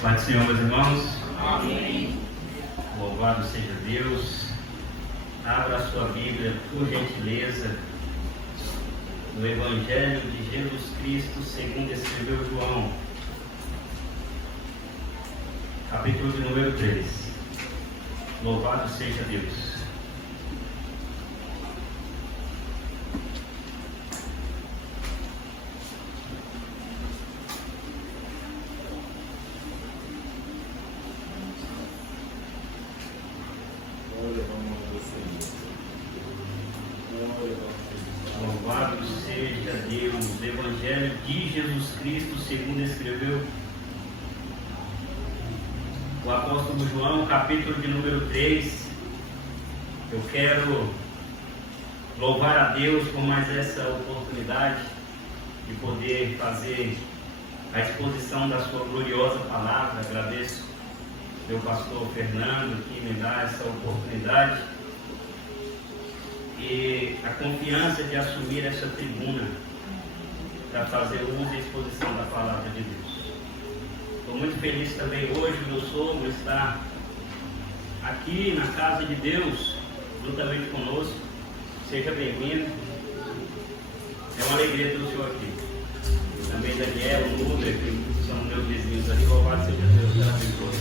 Pai do Senhor, meus irmãos. Amém. Louvado seja Deus. Abra a sua Bíblia, por gentileza, no Evangelho de Jesus Cristo, segundo escreveu João, capítulo de número 3. Louvado seja Deus. Louvado seja Deus. Evangelho de Jesus Cristo, segundo escreveu o apóstolo João, capítulo de número 3. Eu quero louvar a Deus por mais essa oportunidade de poder fazer a exposição da sua gloriosa palavra. Agradeço meu pastor Fernando que me dá essa oportunidade e a confiança de assumir essa tribuna para fazer uso e exposição da palavra de Deus. Estou muito feliz também hoje, meu sogro está aqui na casa de Deus, juntamente conosco. Seja bem-vindo. É uma alegria ter o senhor aqui. Também Daniel, Nuber, que são meus vizinhos aqui. Louvado seja Deus, maravilhoso.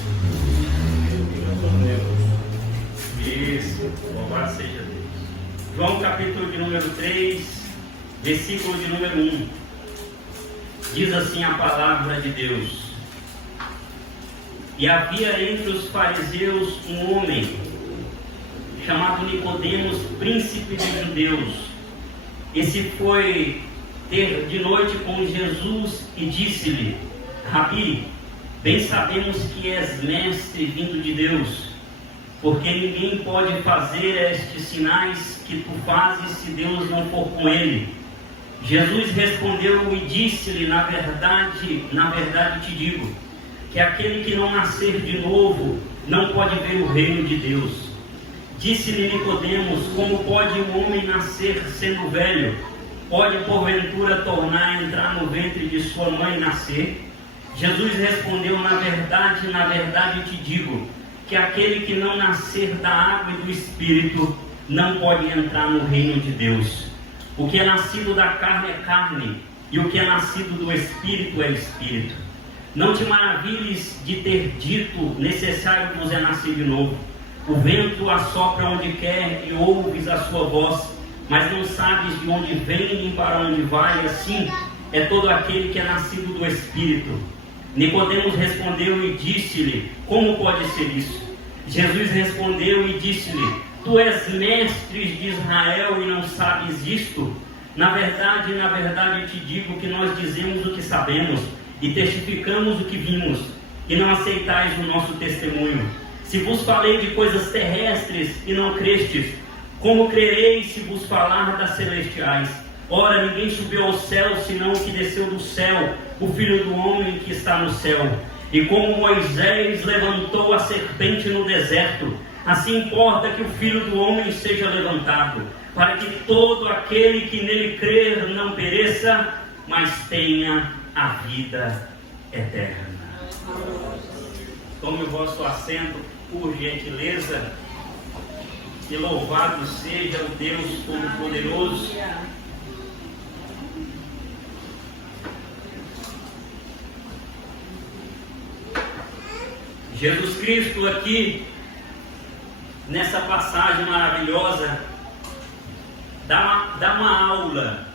Isso, louvado seja Deus. João capítulo de número 3, versículo de número 1. Diz assim a palavra de Deus: E havia entre os fariseus um homem chamado Nicodemos, príncipe dos judeus. Esse foi ter de noite com Jesus e disse-lhe: Rabi, bem sabemos que és mestre vindo de Deus, porque ninguém pode fazer estes sinais que tu fazes se Deus não for com ele. Jesus respondeu e disse-lhe: na verdade te digo, que aquele que não nascer de novo não pode ver o reino de Deus. Disse-lhe Nicodemos: como pode um homem nascer sendo velho? Pode porventura tornar a entrar no ventre de sua mãe e nascer? Jesus respondeu: na verdade te digo, que aquele que não nascer da água e do Espírito não pode entrar no reino de Deus. O que é nascido da carne é carne, e o que é nascido do Espírito é Espírito. Não te maravilhes de ter dito: necessário vos é nascer de novo. O vento assopra onde quer e ouves a sua voz, mas não sabes de onde vem nem para onde vai. Assim é todo aquele que é nascido do Espírito. Nicodemos respondeu e disse-lhe: como pode ser isso? Jesus respondeu e disse-lhe: tu és mestre de Israel e não sabes isto? Na verdade eu te digo que nós dizemos o que sabemos e testificamos o que vimos, e não aceitais o nosso testemunho. Se vos falei de coisas terrestres e não crestes, como crereis se vos falar das celestiais? Ora, ninguém subiu ao céu senão o que desceu do céu, o Filho do Homem que está no céu. E como Moisés levantou a serpente no deserto, assim importa que o Filho do Homem seja levantado, para que todo aquele que nele crer não pereça, mas tenha a vida eterna. Tome o vosso assento, por gentileza, e louvado seja o Deus Todo-Poderoso. Jesus Cristo aqui, nessa passagem maravilhosa, dá uma aula.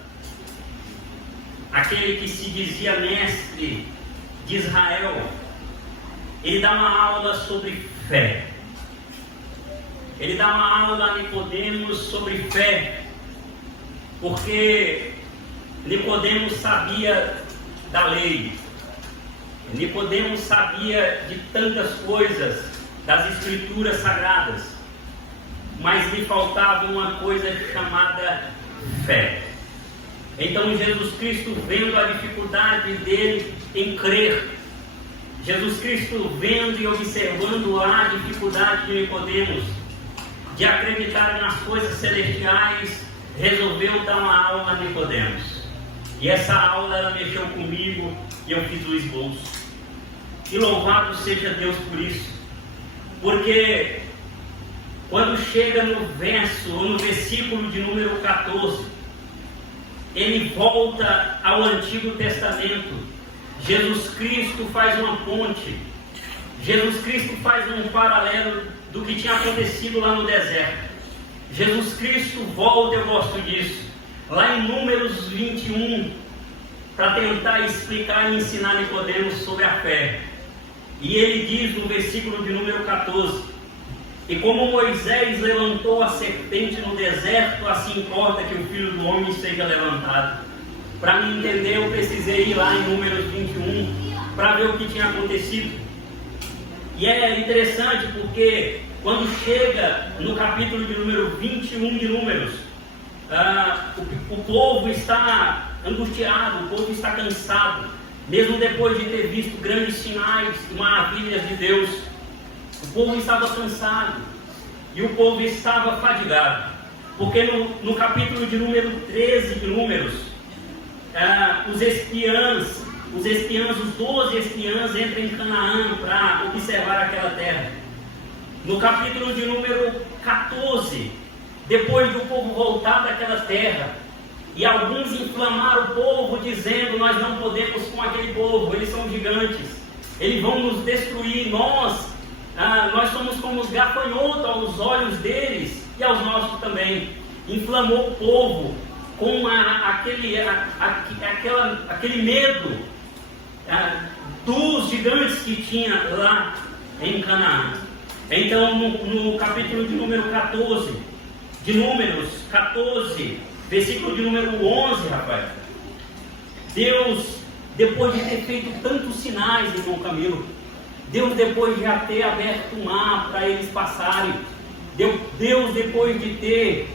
Aquele que se dizia mestre de Israel, ele dá uma aula sobre fé. Ele dá uma aula a Nicodemos sobre fé, porque Nicodemos sabia da lei. Nicodemos sabia de tantas coisas das escrituras sagradas, mas lhe faltava uma coisa chamada fé. Então Jesus Cristo, vendo a dificuldade dele em crer, Jesus Cristo vendo e observando a dificuldade de Nicodemos de acreditar nas coisas celestiais, resolveu dar uma aula a Nicodemos. E essa aula ela mexeu comigo e eu fiz o esboço. E louvado seja Deus por isso. Porque quando chega no verso, ou no versículo de número 14, ele volta ao Antigo Testamento. Jesus Cristo faz uma ponte. Jesus Cristo faz um paralelo do que tinha acontecido lá no deserto. Jesus Cristo volta, eu gosto disso, lá em Números 21, para tentar explicar e ensinar Nicodemos sobre a fé. E ele diz no versículo de número 14: e como Moisés levantou a serpente no deserto, assim importa que o Filho do Homem seja levantado. Para me entender, eu precisei ir lá em Números 21 para ver o que tinha acontecido. E é interessante porque quando chega no capítulo de número 21 de Números, o povo está angustiado, o povo está cansado, mesmo depois de ter visto grandes sinais e maravilhas de Deus. O povo estava cansado e o povo estava fadigado, porque no capítulo de número 13 de Números, os 12 espiãs entram em Canaã para observar aquela terra. No capítulo de número 14, depois do povo voltar daquela terra, e alguns inflamaram o povo dizendo: nós não podemos com aquele povo, eles são gigantes, eles vão nos destruir, nós somos como os gafanhotos aos olhos deles e aos nossos também. Inflamou o povo com aquele medo dos gigantes que tinha lá em Canaã. Então, no capítulo de número 14, de Números 14, versículo de número 11, rapaz, Deus, depois de ter feito tantos sinais, irmão Camilo, Deus, depois de já ter aberto o mar para eles passarem, Deus, depois de ter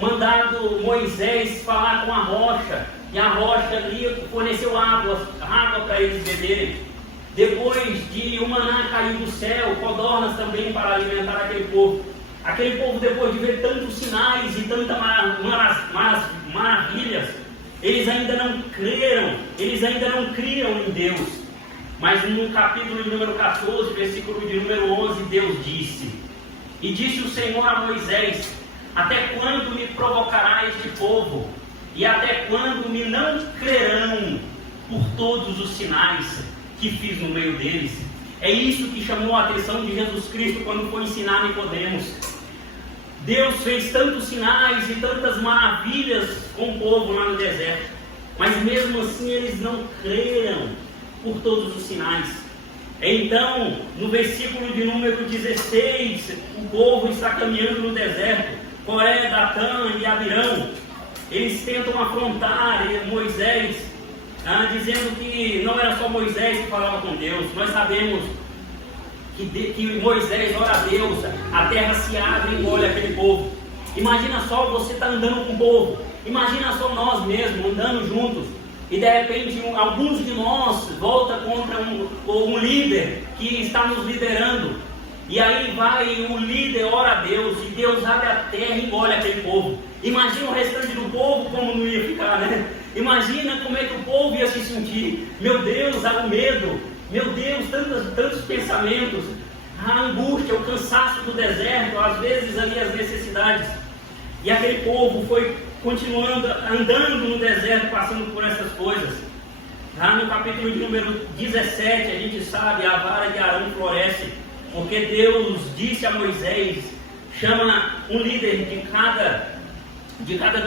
mandado Moisés falar com a rocha, e a rocha ali forneceu água para eles beberem, depois de o maná cair do céu, codornas também para alimentar aquele povo, depois de ver tantos sinais e tantas maravilhas, eles ainda não creram, eles ainda não criam em Deus. Mas no capítulo de número 14, versículo de número 11, Deus disse: e disse o Senhor a Moisés: até quando me provocará este povo? E até quando me não crerão por todos os sinais que fiz no meio deles? É isso que chamou a atenção de Jesus Cristo quando foi ensinar Nicodemos. Deus fez tantos sinais e tantas maravilhas com o povo lá no deserto, mas mesmo assim eles não creram por todos os sinais. Então, no versículo de número 16, o povo está caminhando no deserto. Coré, Datã e Abirão, eles tentam afrontar Moisés, dizendo que não era só Moisés que falava com Deus. Nós sabemos que Moisés ora a Deus, a terra se abre e engole aquele povo. Imagina só, você está andando com o povo, imagina só nós mesmos andando juntos, e de repente alguns de nós volta contra um líder que está nos liderando, e aí vai o líder, ora a Deus, e Deus abre a terra e engole aquele povo. Imagina o restante do povo como não ia ficar, né? Imagina como é que o povo ia se sentir. Meu Deus, há o medo, meu Deus, tantos pensamentos, a angústia, o cansaço do deserto, às vezes ali as necessidades. E aquele povo foi continuando, andando no deserto, passando por essas coisas. No capítulo de número 17, a gente sabe, a vara de Arão floresce, porque Deus disse a Moisés: chama um líder de cada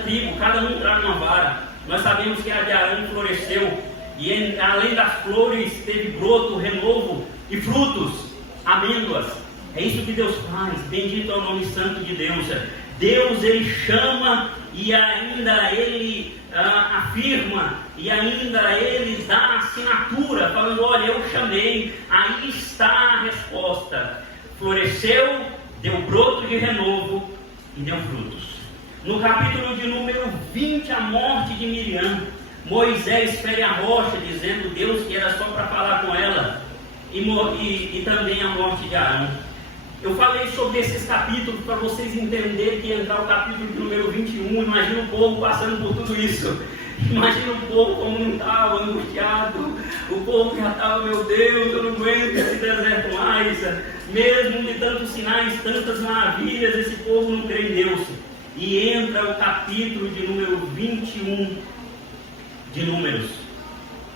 tribo, cada um traz uma vara. Nós sabemos que a de Arão floresceu, e além das flores teve broto, renovo e frutos, amêndoas. É isso que Deus faz. Bendito é o nome santo de Deus. Deus, Ele chama e ainda Ele afirma, e ainda Ele dá a assinatura, falando: olha, eu chamei, aí está a resposta. Floresceu, deu broto de renovo e deu frutos. No capítulo de número 20, a morte de Miriam, Moisés fere a rocha, dizendo Deus que era só para falar com ela, e também a morte de Arão. Eu falei sobre esses capítulos para vocês entenderem que entrar o capítulo de número 21, imagina o povo passando por tudo isso. Imagina o povo como não estava, angustiado. O povo já estava, meu Deus, eu não aguento esse deserto mais. Mesmo de tantos sinais, tantas maravilhas, esse povo não crê em Deus. E entra o capítulo de número 21 de Números.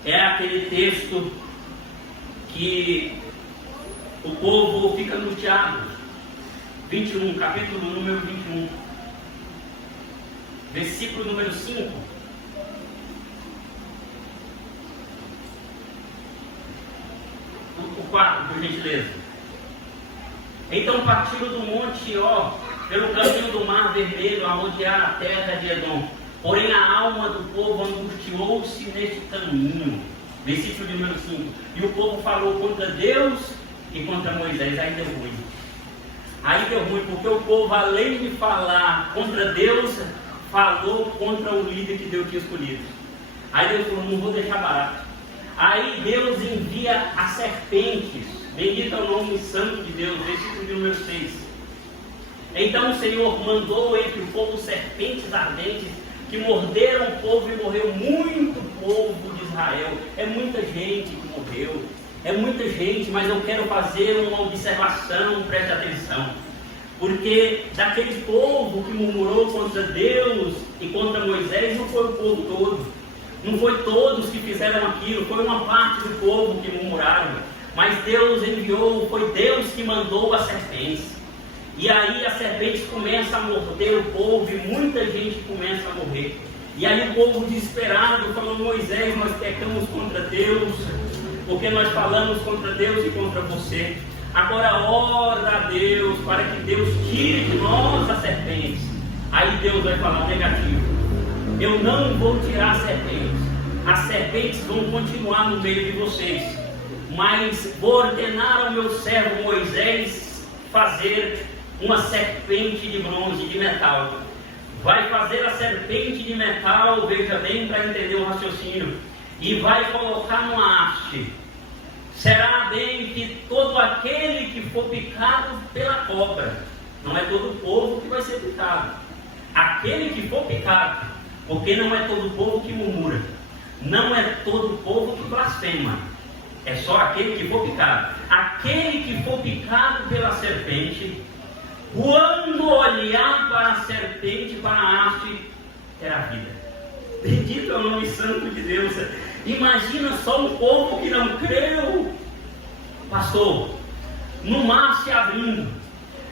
É aquele texto que o povo fica angustiado. 21, capítulo número 21. Versículo número 5. O 4, por gentileza. Então partiram do monte Ó, pelo caminho do mar vermelho, a rodear a terra de Edom. Porém a alma do povo angustiou-se neste caminho. Versículo número 5. E o povo falou contra Deus e contra Moisés. Aí deu ruim. Aí deu ruim, porque o povo, além de falar contra Deus, falou contra o líder que Deus tinha escolhido. Aí Deus falou, não vou deixar barato. Aí Deus envia as serpentes. Bendito é o nome santo de Deus. Versículo número 6. Então o Senhor mandou entre o povo serpentes ardentes, que morderam o povo e morreu muito povo de Israel. É muita gente que morreu. É muita gente, mas eu quero fazer uma observação, preste atenção. Porque daquele povo que murmurou contra Deus e contra Moisés, não foi o povo todo. Não foi todos que fizeram aquilo, foi uma parte do povo que murmuraram. Mas Deus enviou, foi Deus que mandou as serpentes. E aí as serpentes começam a morder o povo e muita gente começa a morrer. E aí o povo desesperado falou, Moisés, nós pecamos contra Deus, porque nós falamos contra Deus e contra você. Agora ora a Deus para que Deus tire de nós as serpentes. Aí Deus vai falar negativo. Eu não vou tirar as serpentes. As serpentes vão continuar no meio de vocês. Mas vou ordenar ao meu servo Moisés fazer uma serpente de bronze, de metal. Vai fazer a serpente de metal, veja bem, para entender o raciocínio. E vai colocar numa haste. Será bem que todo aquele que for picado pela cobra, não é todo o povo que vai ser picado. Aquele que for picado, porque não é todo o povo que murmura, não é todo o povo que blasfema, é só aquele que for picado. Aquele que for picado pela serpente, quando olhar para a serpente, para a haste, terá vida. Bendito é o nome santo de Deus. Imagina só um povo que não creu, pastor, no mar se abrindo.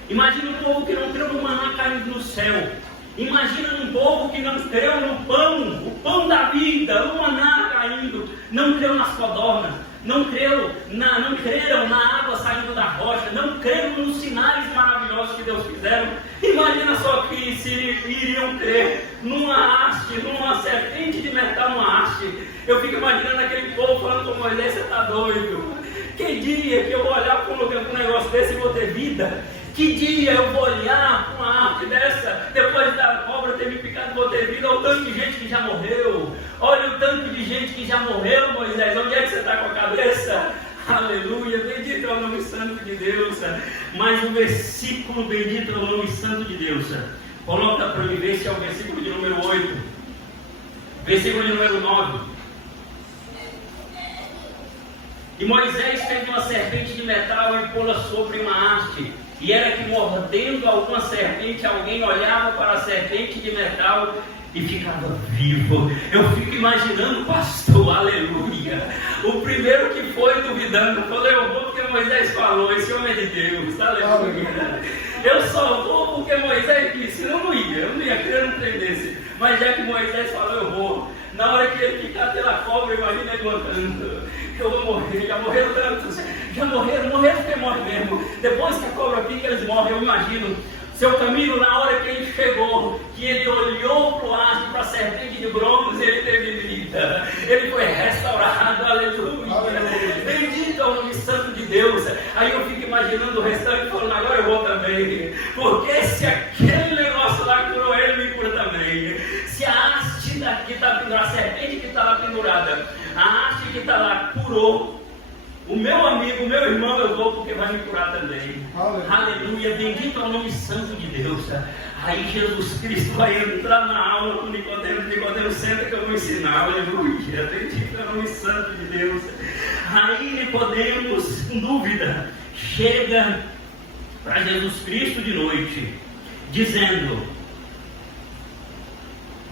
Imagina um povo que não creu no maná caindo do céu. Imagina um povo que não creu no pão, o pão da vida, o maná caindo. Não creu nas codornas, não creram na água saindo da rocha, não creram nos sinais maravilhosos que Deus fizeram. Imagina só que se iriam crer numa haste, numa serpente de metal, numa haste. Eu fico imaginando aquele povo falando com Moisés, você está doido? Que dia que eu vou olhar para um negócio desse e vou ter vida? Que dia eu vou olhar para uma arte dessa, depois da cobra ter me picado, vou ter vida? Olha o tanto de gente que já morreu. Olha o tanto de gente que já morreu, Moisés. Onde é que você está com a cabeça? Aleluia, bendito é o nome santo de Deus. Mais um versículo, bendito é o nome santo de Deus. Coloca para mim ver se é o versículo de número 8. Versículo de número 9. E Moisés fez uma serpente de metal e pô-la sobre uma haste. E era que mordendo alguma serpente, alguém olhava para a serpente de metal e ficava vivo. Eu fico imaginando, pastor, aleluia. O primeiro que foi duvidando, falou, eu vou porque Moisés falou, esse homem é de Deus, aleluia. Eu só vou porque Moisés disse, eu não ia querer um trem desse. Mas já que Moisés falou, eu vou. Na hora que ele ficar pela cobra, imagina ele levantando. Eu vou morrer, já morreram tantos. Já morreram porque morre mesmo. Depois que a cobra pica, eles morrem. Eu imagino seu caminho, na hora que ele chegou, que ele olhou para o haste, para a serpente de bronze, ele teve vida. Ele foi restaurado, aleluia. Bendito é o nome santo de Deus. Aí eu fico imaginando o restante falando, agora eu vou também. Porque se aquele negócio lá curou ele, me cura também. Se a haste que está pendurada, a serpente que está lá pendurada, a haste que está lá curou, O meu amigo, o meu irmão, eu vou porque vai me curar também. Aleluia. Bendito é o nome santo de Deus. Aí Jesus Cristo vai entrar na aula com Nicodemo. Nicodemo, senta que eu vou ensinar. Aleluia. Bendito é o nome santo de Deus. Aí Nicodemo, com dúvida, chega para Jesus Cristo de noite, dizendo: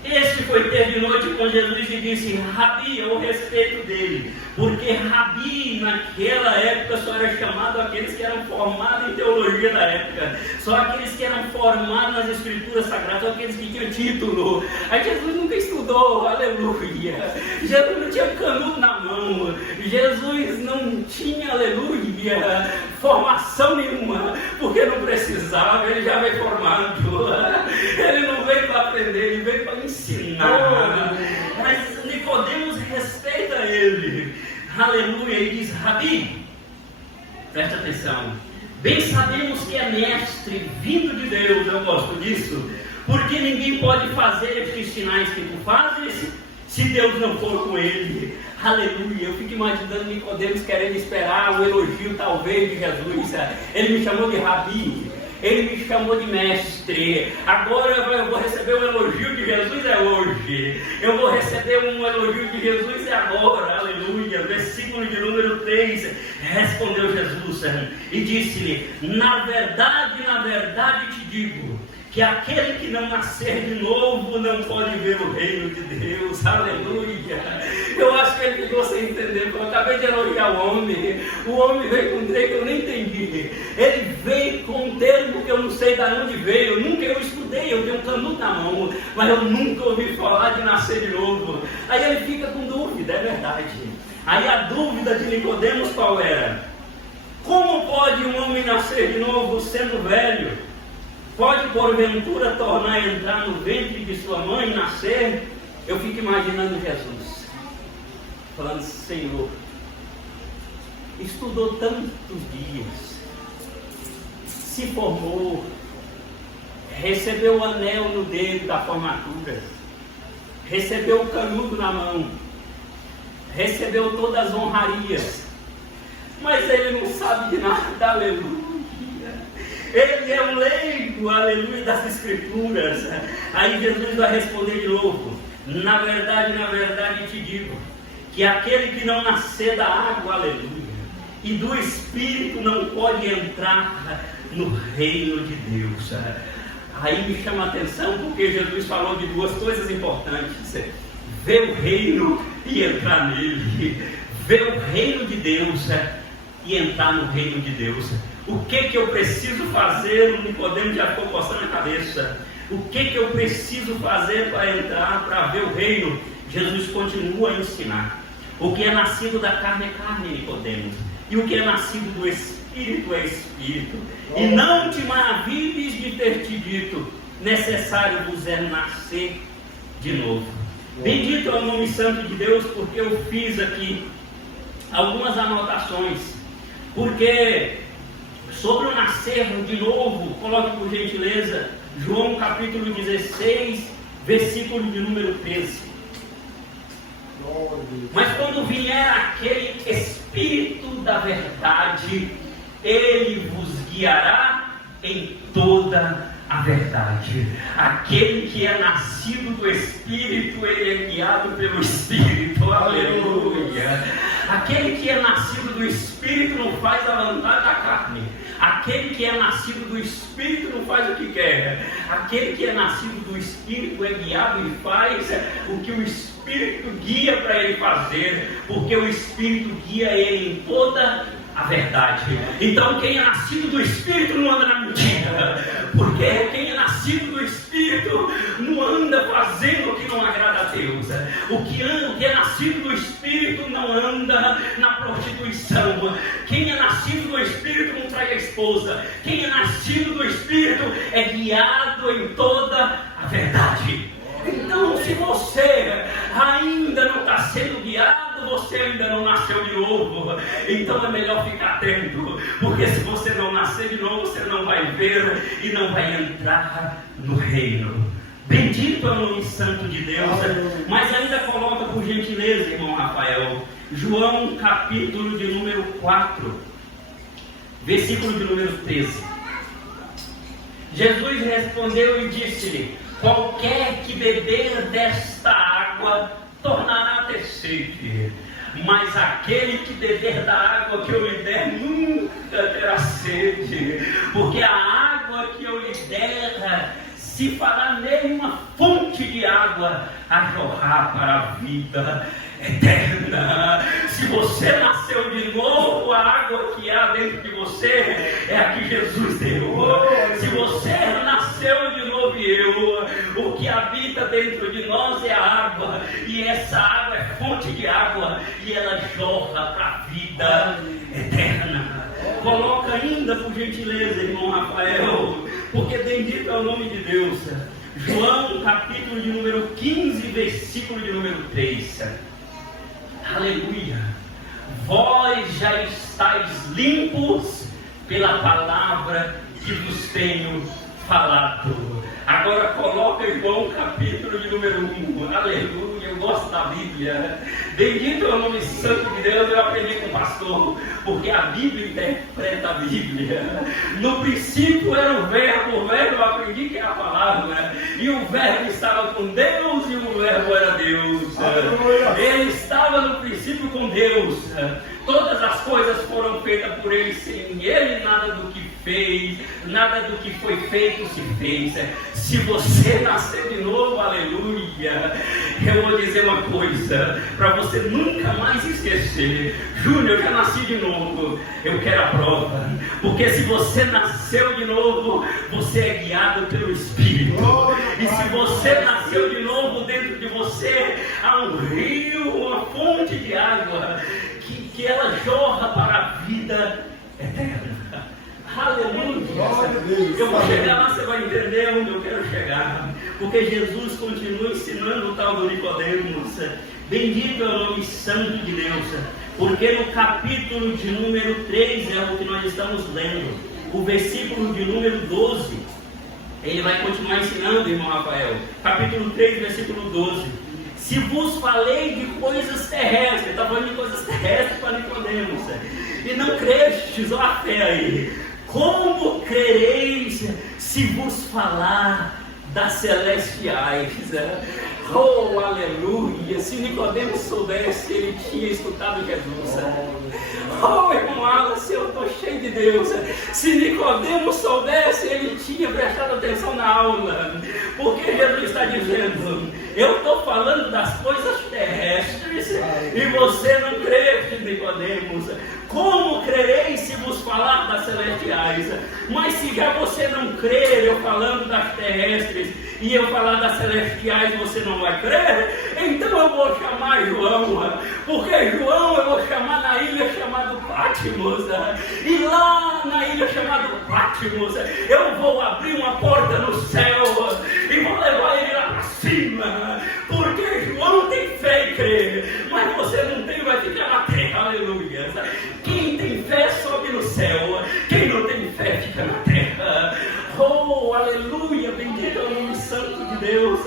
este foi ter de noite com Jesus e disse: Rabi, eu respeito dele, porque Rabi naquela época só era chamado aqueles que eram formados em teologia da época, só aqueles que eram formados nas escrituras sagradas, só aqueles que tinham título. Aí Jesus nunca estudou, aleluia. Jesus não tinha canudo na mão, Jesus não tinha, aleluia, formação nenhuma, porque não precisava, ele já veio formado. Ele não veio para aprender, ele veio para ensinar. Mas Nicodemos respeita ele, aleluia, e diz: Rabi, presta atenção, bem sabemos que é mestre vindo de Deus. Eu gosto disso, porque ninguém pode fazer estes sinais que tu fazes se Deus não for com ele. Aleluia. Eu fico imaginando Nicodemos querendo esperar um elogio talvez de Jesus. Ele me chamou de Rabi, ele me chamou de mestre. Agora eu vou receber um elogio de Jesus, é hoje. Eu vou receber um elogio de Jesus, é agora. Aleluia. Versículo de número 3. Respondeu Jesus e disse-lhe: na verdade te digo, que aquele que não nascer de novo não pode ver o reino de Deus. Aleluia. Eu acho que ele ficou sem entender, porque eu acabei de elogiar o homem. O homem veio com um trem que eu nem entendi. Ele veio com um termo que eu não sei de onde veio. Eu estudei, eu tenho um canudo na mão, mas eu nunca ouvi falar de nascer de novo. Aí ele fica com dúvida, é verdade. Aí a dúvida de Nicodemos qual era? Como pode um homem nascer de novo sendo velho? Pode porventura tornar a entrar no ventre de sua mãe e nascer? Eu fico imaginando Jesus falando: Senhor, estudou tantos dias, se formou, recebeu o anel no dedo da formatura, recebeu o canudo na mão, recebeu todas as honrarias, mas ele não sabe de nada. Aleluia. Ele é um leigo, aleluia, das escrituras. Aí Jesus vai responder de novo: na verdade te digo, que aquele que não nascer da água, aleluia, e do Espírito não pode entrar no reino de Deus. Aí me chama a atenção, porque Jesus falou de duas coisas importantes: ver o reino e entrar nele. Ver o reino de Deus e entrar no reino de Deus. O que eu preciso fazer? O Nicodemo já ficou coçando a cabeça. O que eu preciso fazer para entrar, para ver o reino? Jesus continua a ensinar. O que é nascido da carne é carne, Nicodemo, e o que é nascido do Espírito é Espírito. E não te maravilhes de ter te dito: necessário vos é nascer de novo. Bendito é o nome santo de Deus, porque eu fiz aqui algumas anotações, porque sobre o nascer de novo, coloque por gentileza João capítulo 16, versículo de número 13. Mas quando vier aquele Espírito da verdade, ele vos guiará em toda a verdade. Aquele que é nascido do Espírito, ele é guiado pelo Espírito. Aleluia. Aquele que é nascido do Espírito não faz a vontade da carne. Aquele que é nascido do Espírito não faz o que quer. Aquele que é nascido do Espírito é guiado e faz o que o Espírito guia para ele fazer, porque o Espírito guia ele em toda a verdade. Então quem é nascido do Espírito não anda na mentira, porque quem é nascido do Espírito não anda fazendo o que não agrada a Deus. O que é nascido do Espírito não anda na prostituição. Quem é nascido do Espírito não trai a esposa. Quem é nascido do Espírito é guiado em toda a verdade. Então, se você ainda não está sendo guiado, você ainda não nasceu de novo. Então é melhor ficar atento, porque se você não nascer de novo, você não vai ver e não vai entrar no reino. Bendito Bendito é o nome santo de Deus. Mas ainda coloca, por gentileza, irmão Rafael, João capítulo de número 4, versículo de número 13. Jesus respondeu e disse-lhe: qualquer que beber desta água tornará a ter sede, mas aquele que beber da água que eu lhe der nunca terá sede, porque a água que eu lhe der se fará nele uma fonte de água a jorrar para a vida eterna. Se você nasceu de novo, a água que há dentro de você é a que Jesus deu. Se você nasceu de novo e eu, o que habita dentro de nós é a água, e essa água é fonte de água, e ela jorra para a vida eterna. Coloca ainda, por gentileza, irmão Rafael, porque bendito é o nome de Deus. João capítulo de número 15, versículo de número 3. Aleluia. Vós já estáis limpos pela palavra que vos tenho falado. Agora coloca João capítulo de número 1. Aleluia, eu gosto da Bíblia. Bendito é o nome santo de Deus. Eu aprendi com o pastor, porque a Bíblia interpreta a Bíblia. No princípio era o verbo eu aprendi que era a palavra, e o verbo estava com Deus, e o verbo era Deus. Ele estava no princípio com Deus. Todas as coisas foram feitas por ele, sem ele nada do que fez, nada do que foi feito se fez. Se você nascer de novo, aleluia, eu vou dizer uma coisa, para você nunca mais esquecer: Júnior, eu já nasci de novo, eu quero a prova, porque se você nasceu de novo, você é guiado pelo Espírito, e se você nasceu de novo, dentro de você há um rio, uma fonte de água, que ela jorra para a vida eterna. Aleluia. Eu vou chegar lá, você vai entender onde eu quero chegar, porque Jesus continua ensinando o tal do Nicodemos. Bendito é o nome santo de Deus, porque no capítulo de número 3 é o que nós estamos lendo, o versículo de número 12, ele vai continuar ensinando, irmão Rafael. Capítulo 3, versículo 12: se vos falei de coisas terrestres, está falando de coisas terrestres para Nicodemos, e não crestes, ó a fé aí, como crereis se vos falar das celestiais? Oh, aleluia! Se Nicodemos soubesse, ele tinha escutado Jesus. Oh, irmão Alice, eu estou cheio de Deus. Se Nicodemos soubesse, ele tinha prestado atenção na aula, porque Jesus está dizendo: eu estou falando das coisas terrestres, e você não crê, Nicodemos. Como crereis se vos falar das celestiais? Mas se já você não crer, eu falando das terrestres, e eu falar das celestiais, você não vai crer? Então eu vou chamar João, porque João eu vou chamar na ilha chamada Patmos, e lá na ilha chamada Patmos eu vou abrir uma porta no céu e vou levar ele lá para cima, porque João tem fé e crê, mas você não tem, vai ficar na terra. Aleluia. Quem tem fé sobe no céu, quem não tem fé fica na terra. Oh, aleluia, bendito é o nome santo de Deus.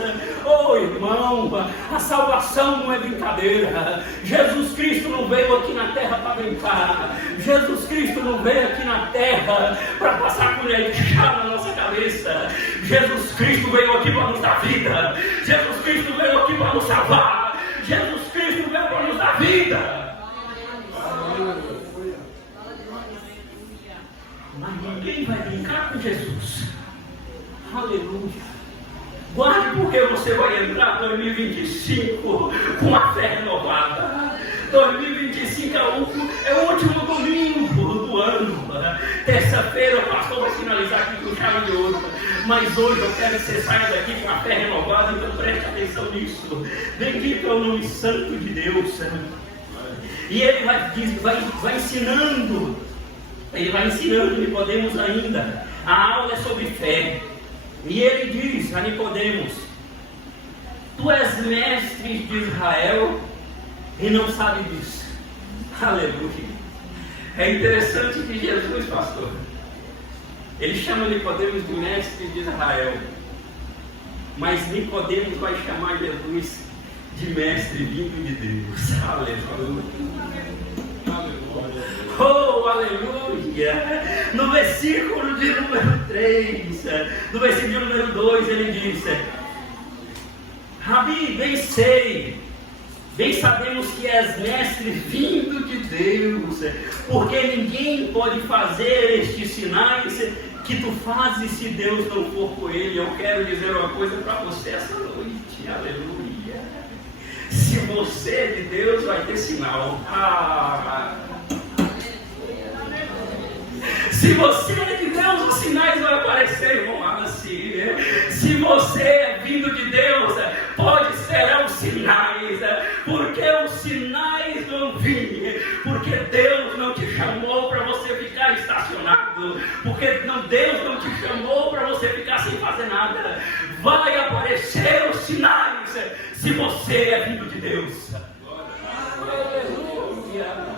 Oh, irmão, a salvação não é brincadeira. Jesus Cristo não veio aqui na terra para brincar. Jesus Cristo não veio aqui na terra para passar colher de chá na nossa cabeça. Jesus Cristo veio aqui para nos dar vida. Jesus Cristo veio aqui para nos salvar. Jesus Cristo veio para nos dar vida. Mas ninguém vai brincar com Jesus. Aleluia. Guarde, porque você vai entrar em 2025 com a fé renovada. 2025 é o último domingo do ano. Terça-feira o pastor vai finalizar aqui com chave de ouro. Mas hoje eu quero que você saia daqui com a fé renovada, então preste atenção nisso. Bendito é o nome santo de Deus. E ele vai ensinando. Ele vai ensinando Nicodemos ainda. A aula é sobre fé. E ele diz a Nicodemos: tu és mestre de Israel e não sabe disso. Aleluia. É interessante que Jesus, pastor, ele chama Nicodemos de mestre de Israel. Mas Nicodemos vai chamar Jesus de mestre vindo de Deus. Aleluia. Oh, aleluia! No versículo de número 3, no versículo de número 2, ele diz: Rabi, bem sabemos que és mestre vindo de Deus, porque ninguém pode fazer estes sinais que tu fazes se Deus não for com ele. Eu quero dizer uma coisa para você essa noite, aleluia. Se você é de Deus, vai ter sinal. Se você é de Deus, os sinais vão aparecer, irmão. Assim, se você é vindo de Deus, pode esperar os sinais, porque os sinais vão vir, porque Deus não te chamou para você ficar estacionado, porque Deus não te chamou para você ficar sem fazer nada. Vai aparecer os sinais, se você é vindo de Deus. Aleluia.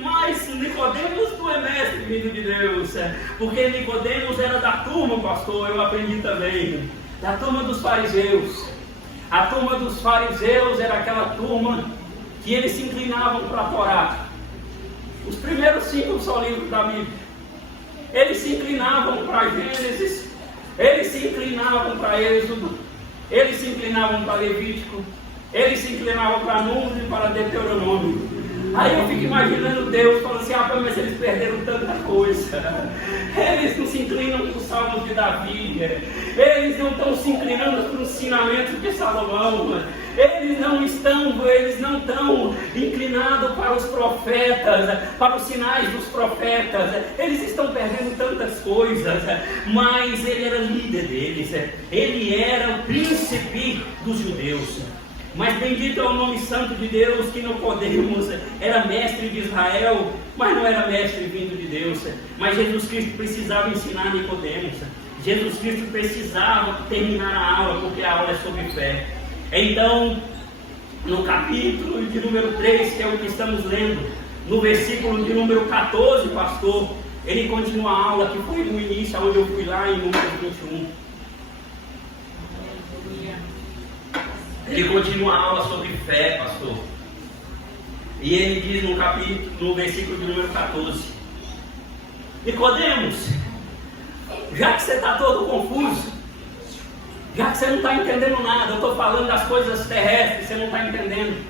Mas Nicodemos não é mestre vindo de Deus, porque Nicodemos era da turma, pastor, eu aprendi também, da turma dos fariseus. A turma dos fariseus era aquela turma que eles se inclinavam para a Torá. Os primeiros 5 só livros da Bíblia. Eles se inclinavam para Gênesis, eles se inclinavam para Êxodo, eles se inclinavam para Levítico, eles se inclinavam para Números e para Deuteronômio. Aí eu fico imaginando Deus falando assim: mas eles perderam tanta coisa. Eles não se inclinam para os salmos de Davi, eles não estão se inclinando para os ensinamentos de Salomão, eles não estão inclinados para os profetas, para os sinais dos profetas. Eles estão perdendo tantas coisas. Mas ele era líder deles, ele era o príncipe dos judeus. Mas bendito é o nome santo de Deus, que Nicodemos era mestre de Israel, mas não era mestre vindo de Deus. Mas Jesus Cristo precisava ensinar Nicodemos. Jesus Cristo precisava terminar a aula, porque a aula é sobre fé. Então, no capítulo de número 3, que é o que estamos lendo, no versículo de número 14, pastor, ele continua a aula que foi no início, onde eu fui lá em número 21. Ele continua a aula sobre fé, pastor. E ele diz no capítulo, no versículo de número 14: Nicodemos, já que você está todo confuso, já que você não está entendendo nada, eu estou falando das coisas terrestres, você não está entendendo.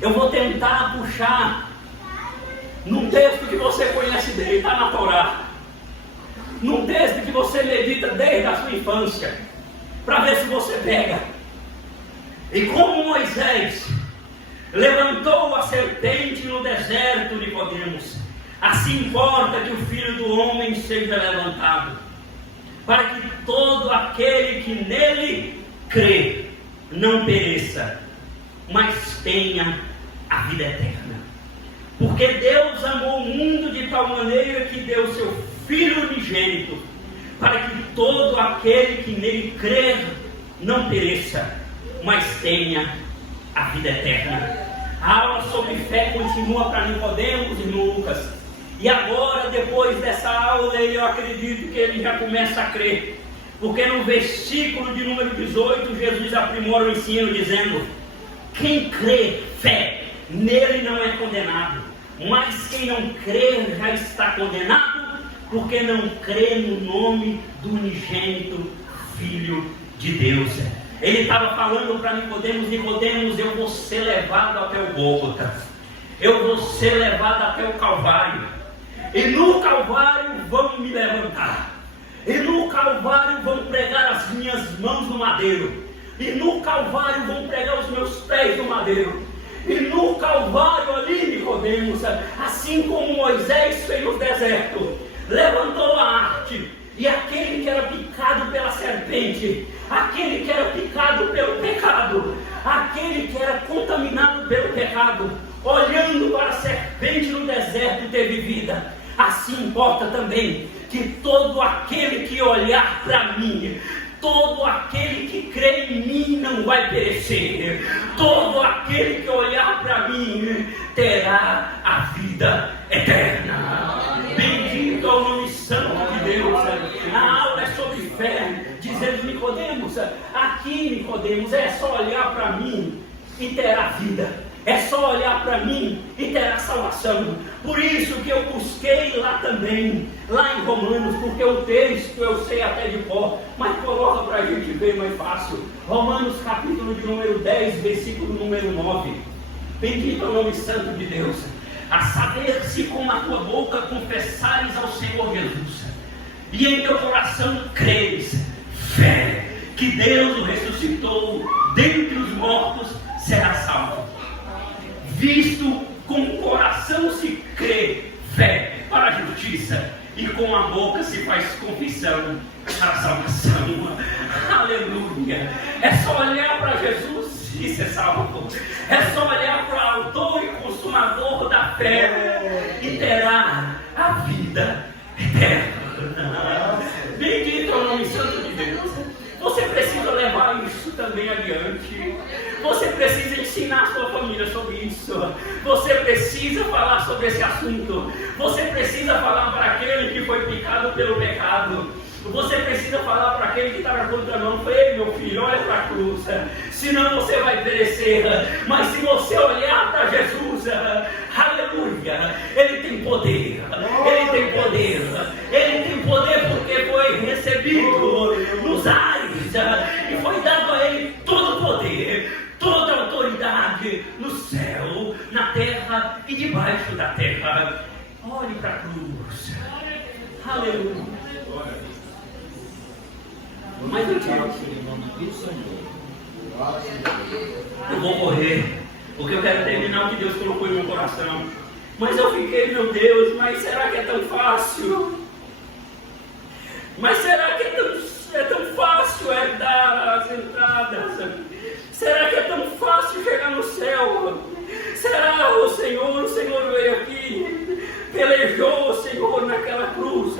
Eu vou tentar puxar num texto que você conhece bem, está na Torá. Num texto que você medita desde a sua infância, para ver se você pega. E como Moisés levantou a serpente no deserto, Nicodemos, assim importa que o Filho do Homem seja levantado, para que todo aquele que nele crê não pereça, mas tenha a vida eterna. Porque Deus amou o mundo de tal maneira que deu seu Filho unigênito, para que todo aquele que nele crer não pereça, mas tenha a vida eterna. A aula sobre fé continua para Nicodemos e Lucas. E agora, depois dessa aula, eu acredito que ele já começa a crer. Porque no versículo de número 18, Jesus aprimora o ensino dizendo: quem crê, fé, nele não é condenado. Mas quem não crê já está condenado, porque não crê no nome do unigênito Filho de Deus. Ele estava falando para Nicodemos: Nicodemos, eu vou ser levado até o Gólgota, eu vou ser levado até o Calvário, e no Calvário vão me levantar, e no Calvário vão pregar as minhas mãos no madeiro, e no Calvário vão pregar os meus pés no madeiro, e no Calvário ali, Nicodemos, assim como Moisés fez no deserto, levantou a arte. E aquele que era picado pela serpente, aquele que era picado pelo pecado, aquele que era contaminado pelo pecado, olhando para a serpente no deserto teve vida. Assim importa também que todo aquele que olhar para mim, todo aquele que crê em mim não vai perecer. Todo aquele que olhar para mim terá a vida eterna. Bendito é o nome santo de Deus. A aula é sobre fé, dizendo Nicodemos: a Aqui, Nicodemos, é só olhar para mim e terá vida. É só olhar para mim e terá salvação. Por isso que eu busquei lá também, lá em Romanos, porque o texto eu sei até de cor, mas coloca para a gente ver mais fácil. Romanos capítulo de número 10, versículo número 9. Bendito é o nome santo de Deus. A saber, se com a tua boca confessares ao Senhor Jesus, e em teu coração creres, fé, que Deus o ressuscitou dentre os mortos, será salvo. Visto com o coração se crê, fé para a justiça, e com a boca se faz confissão para a salvação. Aleluia! É só olhar para Jesus e ser salvo. É só olhar para o autor e consumador da fé e terá a vida eterna. Bendito é o nome santo de Deus. Você precisa levar isso também adiante. Você precisa ensinar a sua família sobre isso. Você precisa falar sobre esse assunto. Você precisa falar para aquele que foi picado pelo pecado. Você precisa falar para aquele que está na contramão: ei, meu filho, olha para a cruz, senão você vai perecer. Mas se você olhar para Jesus, aleluia, Ele tem poder. Ele tem poder. Ele tem poder porque foi recebido nos ares e foi dado a Ele todo o poder, toda a autoridade no céu, na terra e debaixo da terra. Olhe para a cruz. Aleluia. Mas eu vou correr, porque eu quero terminar o que Deus colocou em meu coração. Mas eu fiquei, meu Deus, mas será que é tão fácil? Mas será que é tão fácil herdar as entradas? Será que é tão fácil chegar no céu? Será o Senhor veio aqui, pelejou o Senhor naquela cruz,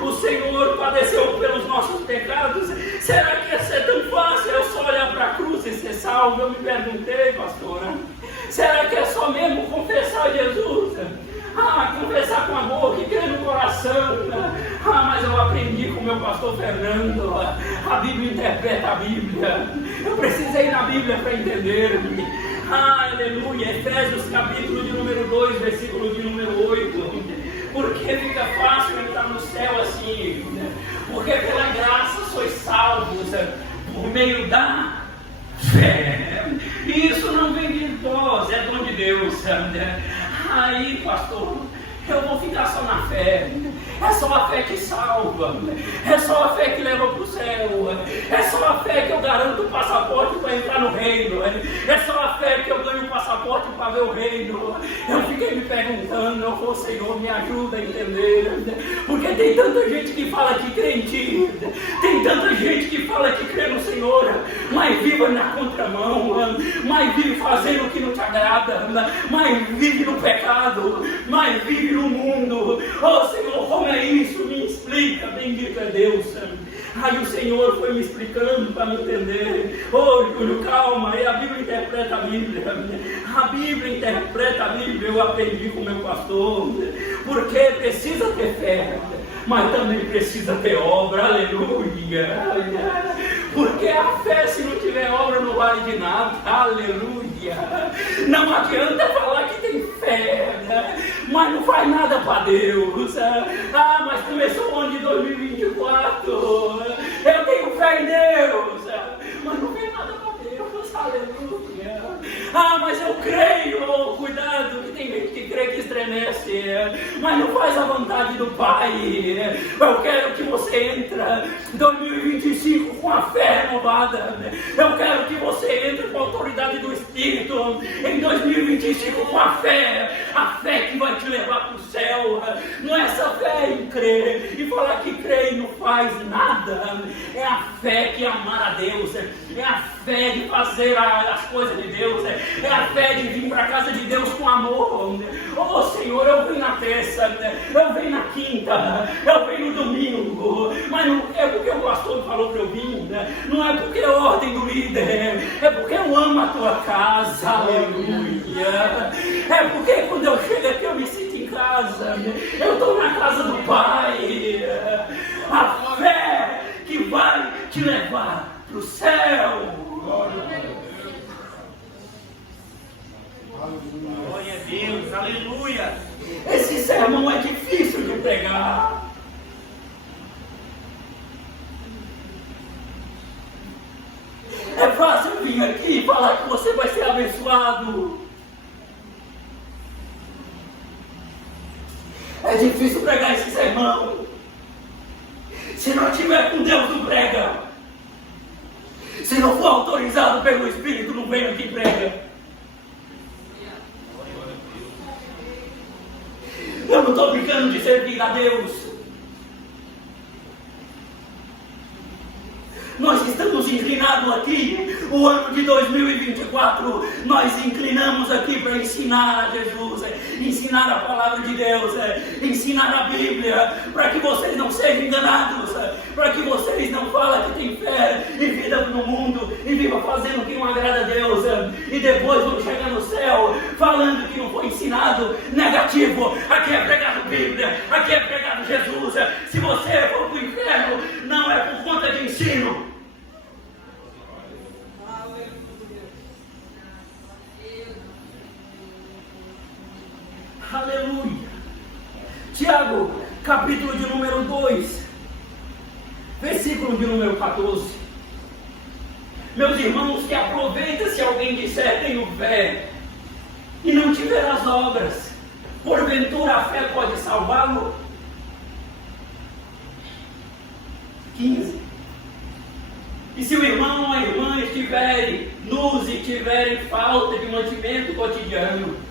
o Senhor padeceu pelos nossos pecados. Será que ia ser tão fácil eu só olhar para a cruz e ser salvo? Eu me perguntei, pastora. Será que é só mesmo confessar Jesus? Confessar com a boca e crer no coração. Mas eu aprendi com o meu pastor Fernando. A Bíblia interpreta a Bíblia. Eu precisei ir na Bíblia para entender. Aleluia. Efésios capítulo de número 2, versículo de número 8. Porque fica fácil entrar no céu assim? Porque pela graça sois salvos por meio da fé. E isso não vem de vós, é dom de Deus. Aí, pastor, eu vou ficar só na fé. É só a fé que salva. É só a fé que leva para o céu. É só a fé que eu garanto o passaporte para entrar no reino. É só a fé que eu ganho o passaporte para ver o reino. Eu fiquei me perguntando, Senhor, me ajuda a entender. Porque tem tanta gente que fala que crê em Ti. Tem tanta gente que fala que crê no Senhor, mas vive na contramão, mas vive fazendo o que não te agrada, mas vive no pecado, mas vive no mundo. Senhor, como é isso? Me explica, bendito é Deus. Aí o Senhor foi me explicando para me entender. Júlio, calma, e a Bíblia interpreta a Bíblia. A Bíblia interpreta a Bíblia, eu aprendi com o meu pastor. Porque precisa ter fé, mas também precisa ter obra, aleluia. Porque a fé, se não tiver obra, não vale de nada, aleluia. Não adianta falar que tem fé, mas não faz nada para Deus. Mas começou o ano de 2024, eu tenho fé em Deus, mas não fez nada para Deus, aleluia. Mas eu creio, cuidado, que tem gente que crê que estremece, mas não faz a vontade do Pai. Eu quero que você entre em 2025 com a fé renovada. Eu quero que você entre com a autoridade do Espírito em 2025 com a fé que vai te levar para o céu. Não é essa fé em crer e falar que crê e não faz nada. É a fé que amar a Deus, é a fé de fazer as coisas de Deus, é a fé de vir para a casa de Deus com amor. Senhor, eu venho na terça, eu venho na quinta, eu venho no domingo, mas não é porque o pastor falou para eu vir, não é porque é ordem do líder, é porque eu amo a tua casa, aleluia. É porque quando eu chego aqui eu me sinto em casa, eu estou na casa do Pai. A fé que vai te levar para o céu. céu. Glória a Deus, aleluia. Esse sermão é difícil de pregar. É fácil vir aqui e falar que você vai ser abençoado. É difícil pregar esse sermão. Se não tiver com Deus, não prega. Se não for autorizado pelo Espírito, não vem aqui e prega. Eu não estou brincando de servir a Deus. Nós que estamos inclinados aqui, o ano de 2024, nós inclinamos aqui para ensinar a Jesus, ensinar a palavra de Deus, ensinar a Bíblia, para que vocês não sejam enganados, para que vocês não falem que tem fé e vida no mundo e vivam fazendo o que não agrada a Deus, e depois vão chegar no céu falando que não foi ensinado. Negativo. Aqui é pregado Bíblia, aqui é pregado Jesus. Se você for para o inferno, não é por conta de ensino. Aleluia. Tiago, capítulo de número 2, versículo de número 14. Meus irmãos, que aproveita se alguém disser tenho fé e não tiver as obras, porventura a fé pode salvá-lo? 15. E se o irmão ou a irmã estiverem nus e tiverem falta de mantimento cotidiano,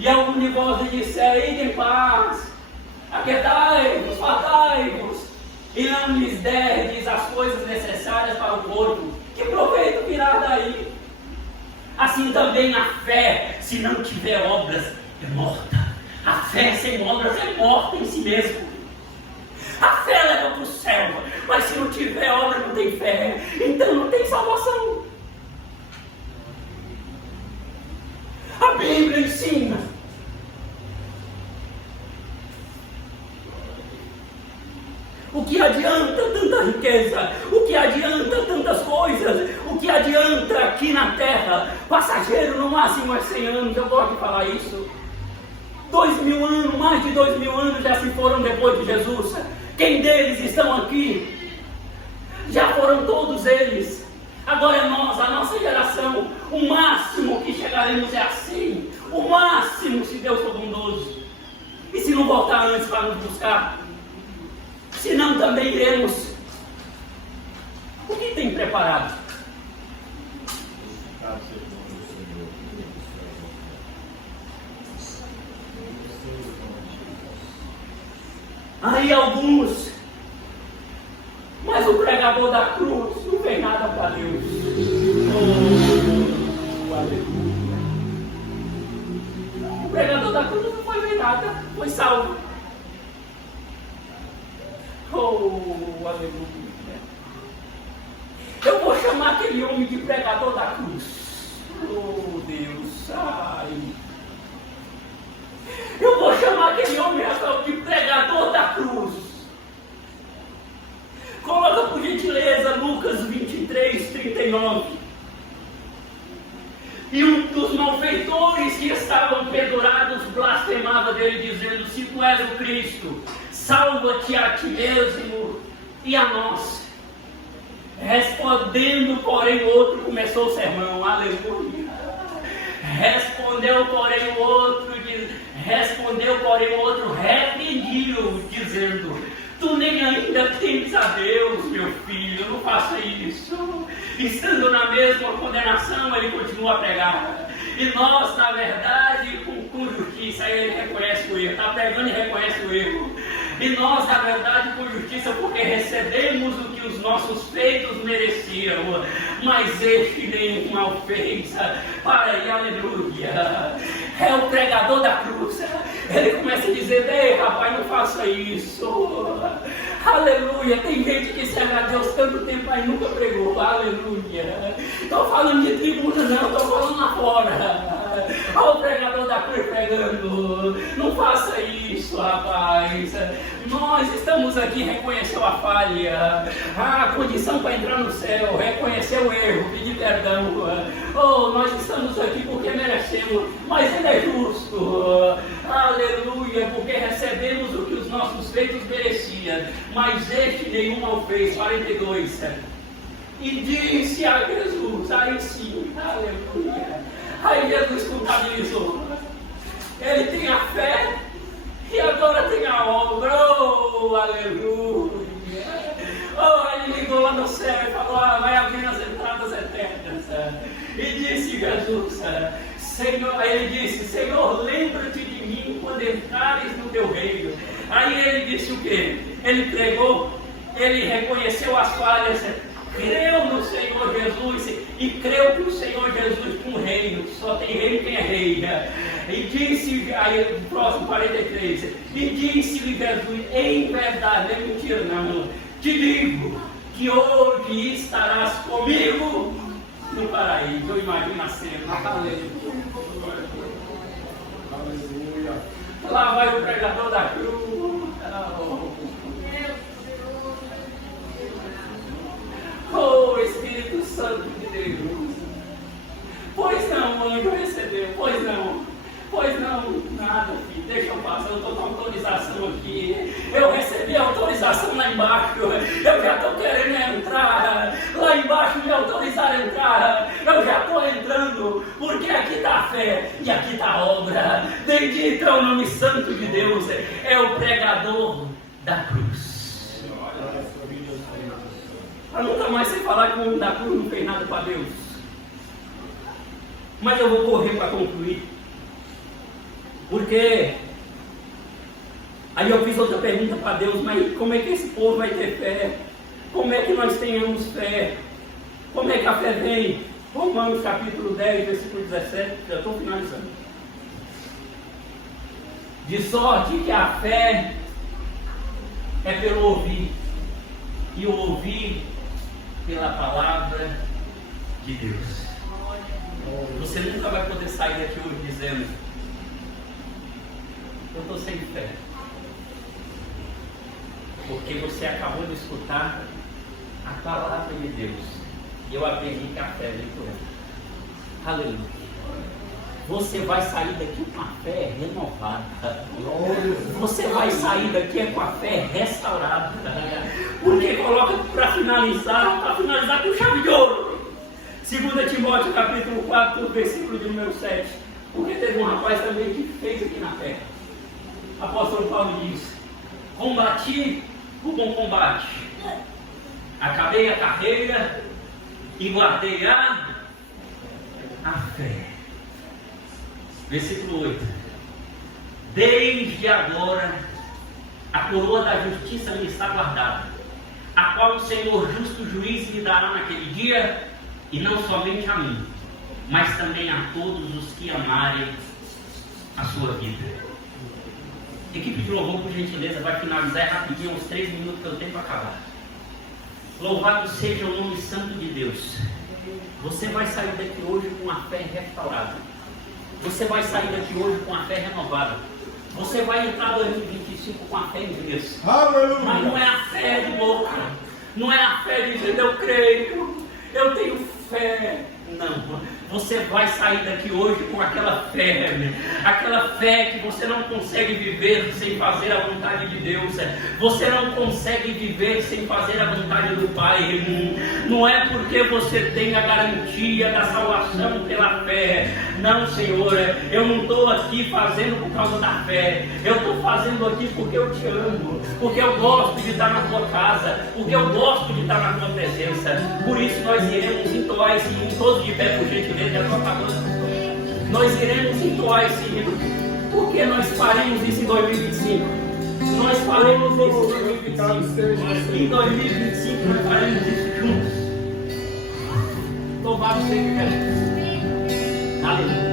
e algum de vós lhe disser, ide em paz, aquietai-vos, fartai-vos, e não lhes derdes as coisas necessárias para o corpo, que proveito virá daí? Assim também a fé, se não tiver obras, é morta. A fé sem obras é morta em si mesmo. A fé leva para o céu, mas se não tiver obra, não tem fé, então não tem salvação. A Bíblia ensina. O que adianta tanta riqueza? O que adianta tantas coisas? O que adianta aqui na terra? Passageiro no máximo é 100 anos, eu gosto de falar isso. 2000 anos, mais de 2000 anos já se foram depois de Jesus. Quem deles estão aqui? Já foram todos eles. Agora é nós, a nossa geração. O máximo que chegaremos é assim. O máximo, se Deus for bondoso. E se não voltar antes para nos buscar? Se não, também iremos. O que tem preparado? Aí alguns, mas o pregador da cruz não fez nada para Deus. Oh, aleluia. O pregador da cruz não foi ver nada, foi salvo. Oh, aleluia. Eu vou chamar aquele homem de pregador da cruz. Oh, Deus, ai. Eu vou chamar aquele homem de pregador da cruz. Coloca por gentileza Lucas 23, 39. E um dos malfeitores que estavam pendurados blasfemava dele, dizendo: se tu és o Cristo, salva-te a ti mesmo e a nós. Respondendo, porém, o outro, começou o sermão, aleluia. Respondeu, porém, o outro, repreendiu, dizendo: tu nem ainda temes a Deus, meu filho, não faça isso. Estando na mesma condenação, ele continua a pregar. E nós, na verdade, com justiça, ele reconhece o erro, está pregando e reconhece o erro. E nós, na verdade, com justiça, porque recebemos o que os nossos feitos mereciam, mas este nenhum mal fez. Para aí, aleluia. É o pregador da cruz. Ele começa a dizer: ei, rapaz, não faça isso. Aleluia. Tem gente que serve a Deus tanto tempo aí nunca pregou. Aleluia. Estou falando de tribuna, não, estou falando lá fora. Olha o pregador da cruz pregando. Não faça isso. isso, rapaz. Nós estamos aqui, reconheceu a falha, a condição para entrar no céu, reconhecer o erro, pedir perdão. Oh, nós estamos aqui porque merecemos, mas Ele é justo. Aleluia, porque recebemos o que os nossos feitos mereciam, mas este nenhum não fez. 42. E disse a Jesus, aí sim, aleluia. Aí Jesus contabilizou. Ele tem a fé e agora tem a obra. Oh, aleluia. Oh, ele ligou lá no céu e falou, vai abrir as entradas eternas. E disse Jesus, Senhor, ele disse, Senhor, lembra-te de mim quando entrares no teu reino. Aí ele disse o quê? Ele pregou, ele reconheceu as falhas, creu no Senhor Jesus e creu que o Senhor Jesus com o reino, só tem reino quem é rei. E disse, aí próximo 43, e disse-lhe Jesus, em verdade, não é mentira não, te digo que hoje estarás comigo no paraíso. Eu imagino a cena. Aleluia. Lá vai o pregador da cruz. Oh, Espírito Santo de Deus. Pois não, anjo recebeu. Pois não, nada, filho. Deixa eu passar, eu estou com autorização aqui. Eu recebi a autorização lá embaixo. Eu já estou querendo entrar. Lá embaixo me autorizaram a entrar. Eu já estou entrando. Porque aqui está a fé e aqui está a obra. Bendito é o nome santo de Deus. É o pregador da cruz. Eu nunca mais sei falar que o homem da cruz não fez nada para Deus. Mas eu vou correr para concluir. Porque aí eu fiz outra pergunta para Deus, mas como é que esse povo vai ter fé? Como é que nós tenhamos fé? Como é que a fé vem? Romanos capítulo 10, versículo 17, já estou finalizando. De sorte que a fé é pelo ouvir, e o ouvir pela palavra de Deus. Você nunca vai poder sair daqui hoje dizendo, eu estou sem fé, porque você acabou de escutar a palavra de Deus, e eu aprendi que a fé vem por ela. Aleluia. Você vai sair daqui com a fé renovada. Você vai sair daqui com a fé restaurada. Porque coloca para finalizar com chave de ouro. 2 Timóteo capítulo 4, versículo de número 7. Porque teve um rapaz também que fez aqui na fé. Apóstolo Paulo diz, combati o bom combate, acabei a carreira e guardei a fé. Versículo 8, desde agora a coroa da justiça me está guardada, a qual o Senhor justo juiz me dará naquele dia, e não somente a mim, mas também a todos os que amarem a sua vida. Equipe de louvor, por gentileza, vai finalizar rapidinho, uns 3 minutos que eu tenho para acabar. Louvado seja o nome santo de Deus. Você vai sair daqui hoje com a fé restaurada. Você vai sair daqui hoje com a fé renovada. Você vai entrar em 2025 com a fé em Deus. Aleluia. Mas não é a fé de boca. Não é a fé de dizer eu creio, eu tenho fé. Não. Você vai sair daqui hoje com aquela fé que você não consegue viver sem fazer a vontade de Deus. Você não consegue viver sem fazer a vontade do Pai. Não é porque você tem a garantia da salvação pela fé. Não, Senhor, eu não estou aqui fazendo por causa da fé. Eu estou fazendo aqui porque eu te amo, porque eu gosto de estar na tua casa, porque eu gosto de estar na tua presença. Por isso nós iremos entoar esse hino, todos de pé, por gentileza. Nós iremos entoar esse hino, porque nós faremos isso em 2025. Nós faremos isso em 2025. Em 2025 nós faremos isso juntos. Louvado seja Jesus. Aleluia.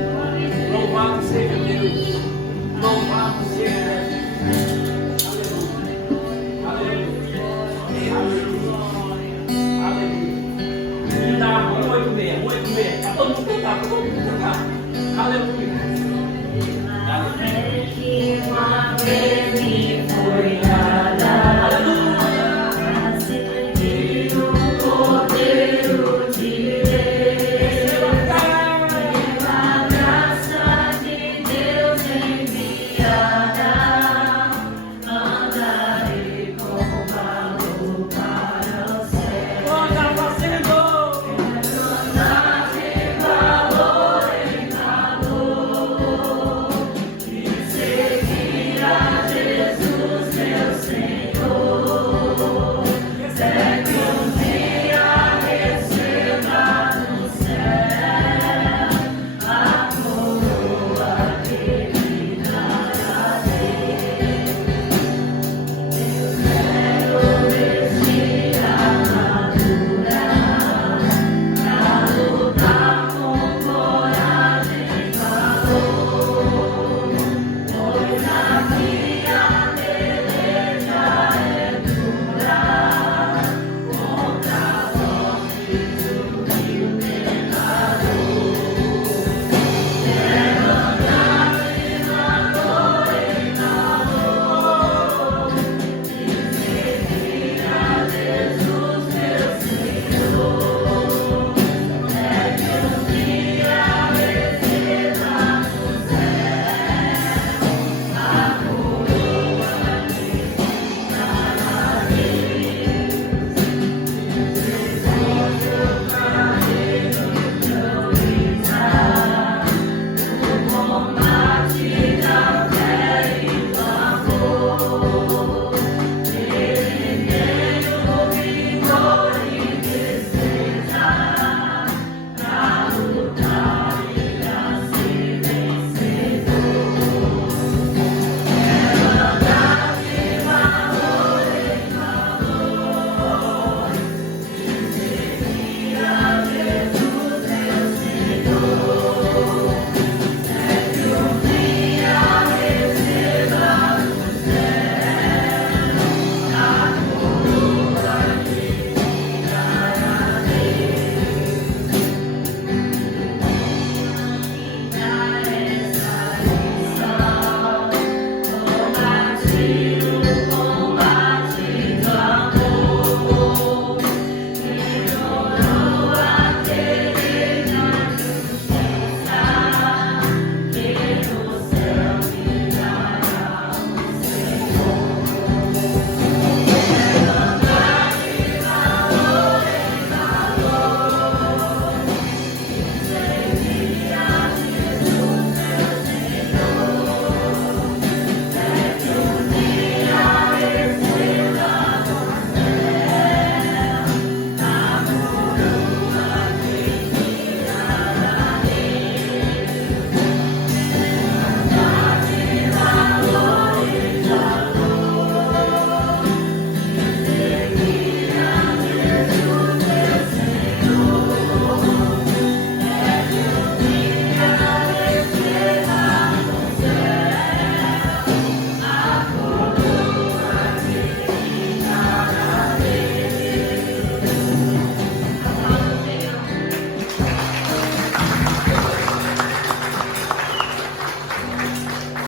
Louvado seja Deus. Louvado seja Jesus. Aleluia. Aleluia. Aleluia. Ainda 186. Para todo mundo cantar, para todo mundo cantar. Aleluia. Aleluia. você me